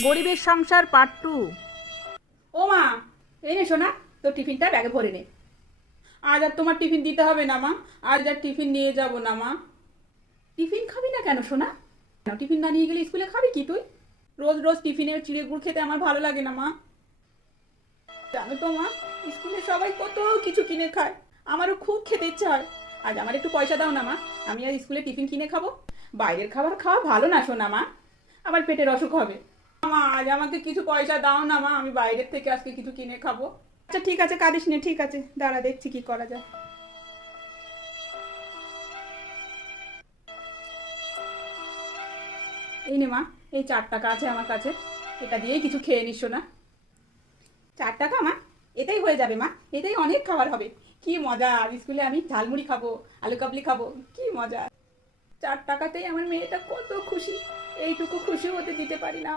গরিবের সংসার part two ও মা, এই নে শোনা তোর টিফিনটা ব্যাগে ভরে নে। আজ আর তোমার টিফিন দিতে হবে না মা, আজ আর টিফিন নিয়ে যাব না মা। টিফিন খাবি না কেন শোনা টিফিন না নিয়ে গেলে স্কুলে খাবি কি তুই? রোজ রোজ টিফিনের চিড়ে গুড় খেতে আমার ভালো লাগে না মা। জানো তো মা, স্কুলে সবাই কত কিছু কিনে খায়, আমারও খুব খেতে ইচ্ছে হয়। আজ আমার একটু পয়সা দাও না মা, আমি আর স্কুলে টিফিন কিনে খাব। বাইরের খাবার খাওয়া ভালো না শোনা মা, আমার পেটের অসুখ হবে। মা আজ আমাকে কিছু পয়সা দাও না মা আমি বাইরের থেকে আজকে কিছু কিনে খাব। আচ্ছা ঠিক আছে কাঁদিস নে ঠিক আছে দাঁড়া দেখছি কি করা যায়। এই নে মা এই চার টাকা আছে আমার কাছে এটা দিয়েই কিছু খেয়ে নিস না চার টাকা মা? এটাই হয়ে যাবে মা এটাই অনেক খাবার হবে। কি মজা আর স্কুলে আমি ঝালমুড়ি খাব আলু কাবলি খাব কি মজা। চার টাকাতেই আমার মেয়েটা কত খুশি এইটুকু খুশি হতে দিতে পারি না।